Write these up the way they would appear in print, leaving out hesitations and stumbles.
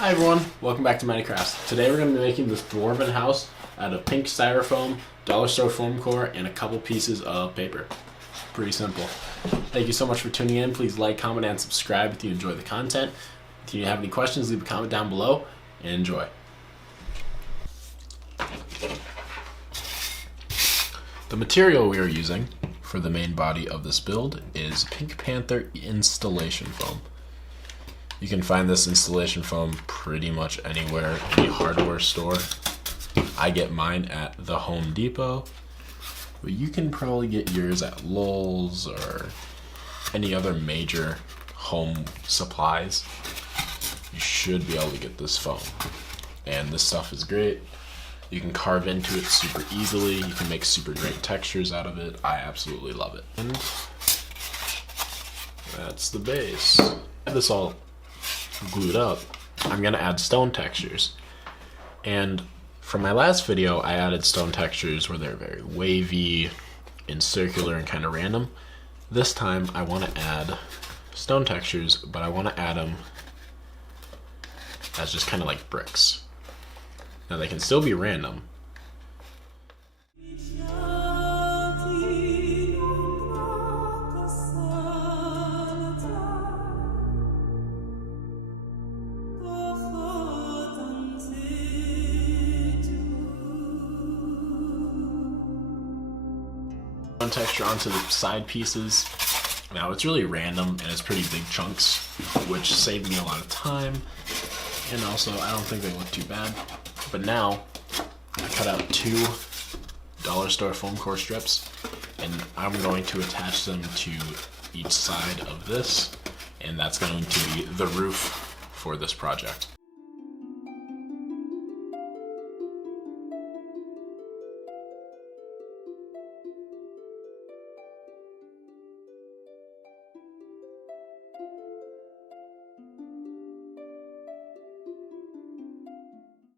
Hi everyone, welcome back to Minecraft. Today we're going to be making this dwarven house out of pink styrofoam, dollar store foam core, and a couple pieces of paper. Pretty simple. Thank you so much for tuning in. Please like, comment, and subscribe if you enjoy the content. If you have any questions, leave a comment down below, and enjoy. The material we are using for the main body of this build is Pink Panther installation foam. You can find this installation foam pretty much anywhere, any hardware store. I get mine at the Home Depot, but you can probably get yours at Lowe's or any other major home supplies. You should be able to get this foam. And this stuff is great. You can carve into it super easily. You can make super great textures out of it. I absolutely love it. And that's the base. I have this all glued up. I'm gonna add stone textures, and from my last video I added stone textures where they're very wavy and circular and kind of random. This time I want to add stone textures, but I want to add them as just kind of like bricks. Now they can still be random. Texture onto the side pieces. Now it's really random and it's pretty big chunks, which saved me a lot of time, and also I don't think they look too bad. But now I cut out 2 dollar store foam core strips, and I'm going to attach them to each side of this, and that's going to be the roof for this project.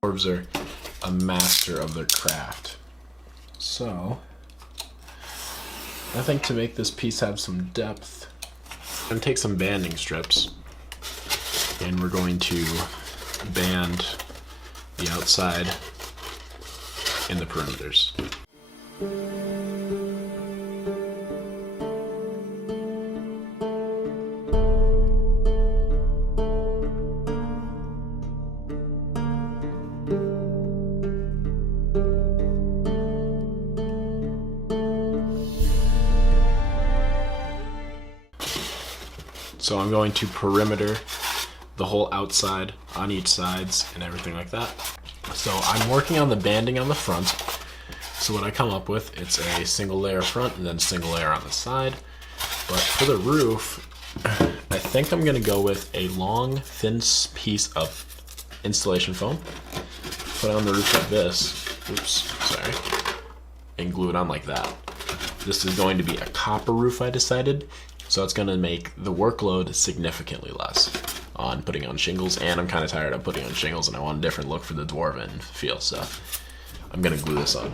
Dwarves are a master of their craft. So, I think to make this piece have some depth, I'm going to take some banding strips and we're going to band the outside and the perimeters. So I'm going to perimeter the whole outside on each sides and everything like that. So I'm working on the banding on the front. So what I come up with, it's a single layer front and then single layer on the side. But for the roof, I think I'm gonna go with a long, thin piece of installation foam. Put it on the roof like this, and glue it on like that. This is going to be a copper roof, I decided. So it's gonna make the workload significantly less on putting on shingles, and I'm kind of tired of putting on shingles and I want a different look for the dwarven feel, so I'm gonna glue this on.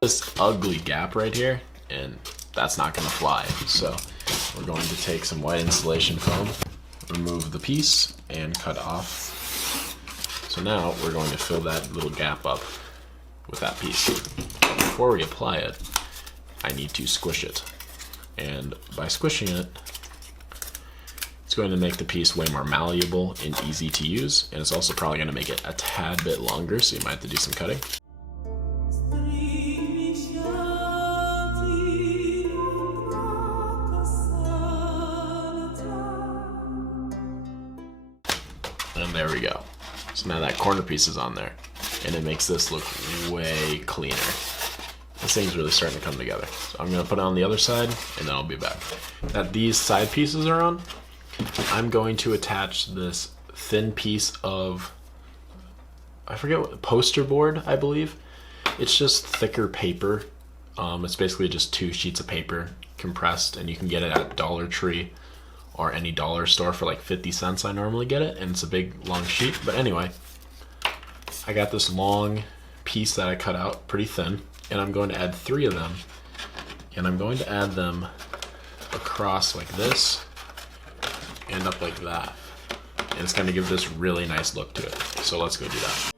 This ugly gap right here, and that's not gonna fly. So we're going to take some white insulation foam, remove the piece, and cut off. So now we're going to fill that little gap up with that piece. Before we apply it, I need to squish it. And by squishing it, it's going to make the piece way more malleable and easy to use, and it's also probably going to make it a tad bit longer, so you might have to do some cutting. And there we go. So now that corner piece is on there, and it makes this look way cleaner. This thing's really starting to come together. So I'm gonna put it on the other side, and then I'll be back. That these side pieces are on, I'm going to attach this thin piece of, I forget what, poster board, I believe. It's just thicker paper. It's basically just 2 sheets of paper compressed, and you can get it at Dollar Tree or any dollar store for like 50 cents. I normally get it, and it's a big long sheet. But anyway, I got this long piece that I cut out pretty thin, and I'm going to add 3 of them, and I'm going to add them across across like this and up like that. And it's gonna give this really nice look to it. So let's go do that.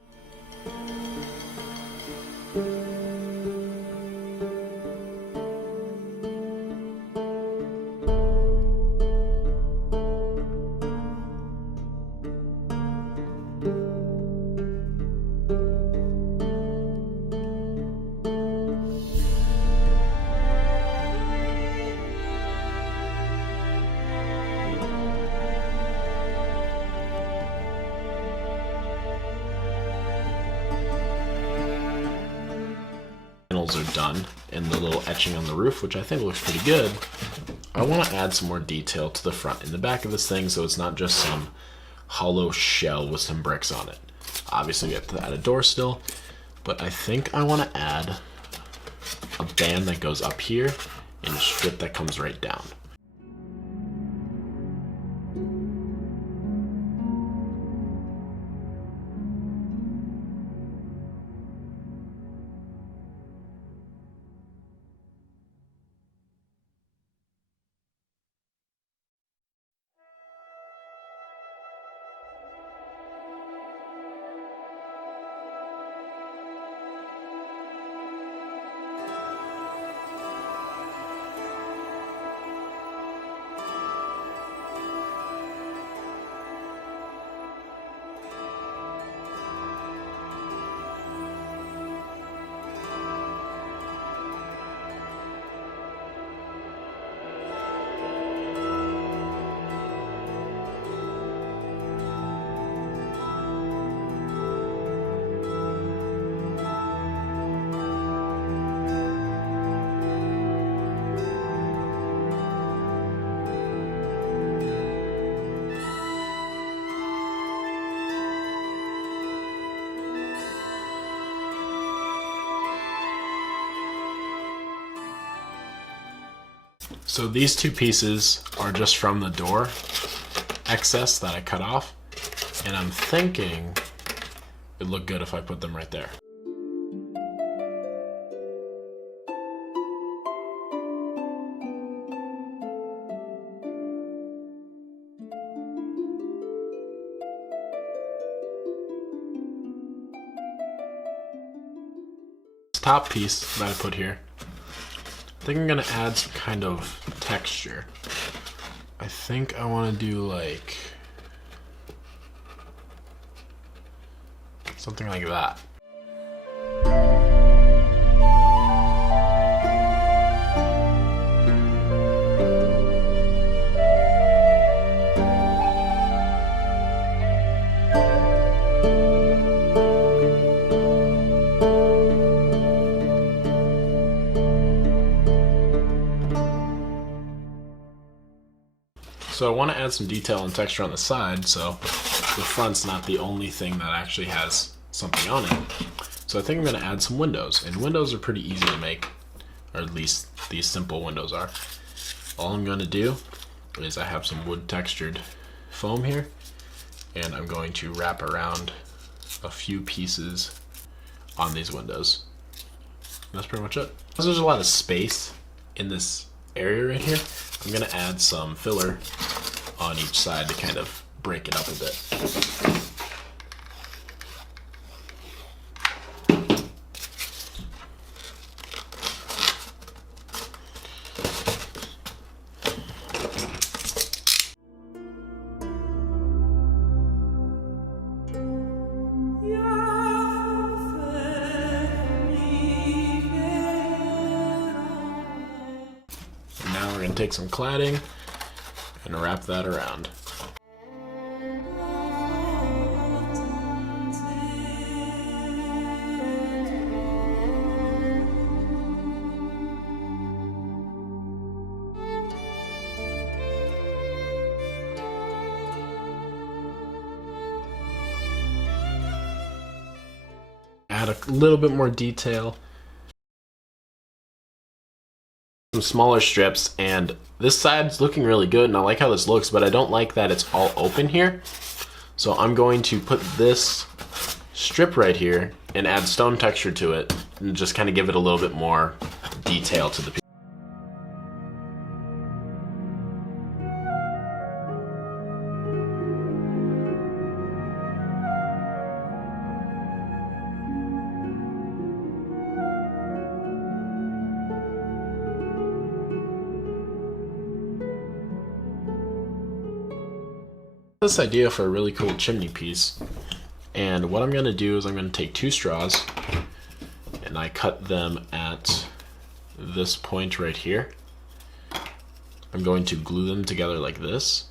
Panels are done and the little etching on the roof, which I think looks pretty good. I want to add some more detail to the front and the back of this thing so it's not just some hollow shell with some bricks on it. Obviously we have to add a door still, but I think I want to add a band that goes up here and a strip that comes right down. So these two pieces are just from the door excess that I cut off, and I'm thinking it'd look good if I put them right there. This top piece that I put here, I think I'm gonna add some kind of texture. I think I want to do like something like that. So I want to add some detail and texture on the side, so the front's not the only thing that actually has something on it. So I think I'm going to add some windows, and windows are pretty easy to make, or at least these simple windows are. All I'm going to do is I have some wood textured foam here, and I'm going to wrap around a few pieces on these windows. And that's pretty much it. Because there's a lot of space in this area right here, I'm going to add some filler on each side to kind of break it up a bit. We're going to take some cladding and wrap that around. Add a little bit more detail. Some smaller strips, and this side's looking really good and I like how this looks, but I don't like that it's all open here. So I'm going to put this strip right here and add stone texture to it and just kind of give it a little bit more detail to the piece. This idea for a really cool chimney piece, and what I'm going to do is I'm going to take 2 straws and I cut them at this point right here. I'm going to glue them together like this,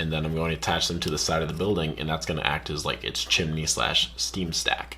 and then I'm going to attach them to the side of the building, and that's going to act as like its chimney / steam stack.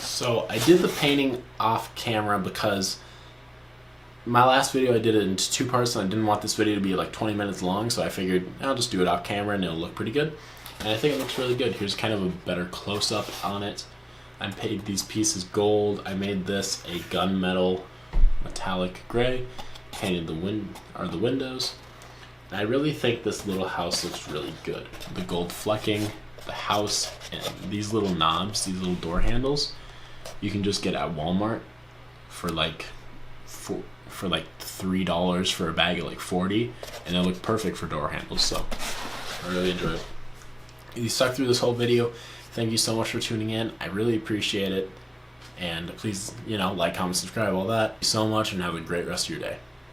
So I did the painting off camera because my last video I did it into 2 parts and I didn't want this video to be like 20 minutes long, so I figured I'll just do it off camera and it'll look pretty good. And I think it looks really good. Here's kind of a better close-up on it. I painted these pieces gold. I made this a gunmetal metallic gray. Painted the windows. And I really think this little house looks really good. The gold flecking, the house, and these little knobs, these little door handles, you can just get at Walmart for like $3 for a bag of like 40, and they look perfect for door handles. So I really enjoy it. If you stuck through this whole video, thank you so much for tuning in. I really appreciate it. And please, like, comment, subscribe, all that. Thank you so much, and have a great rest of your day.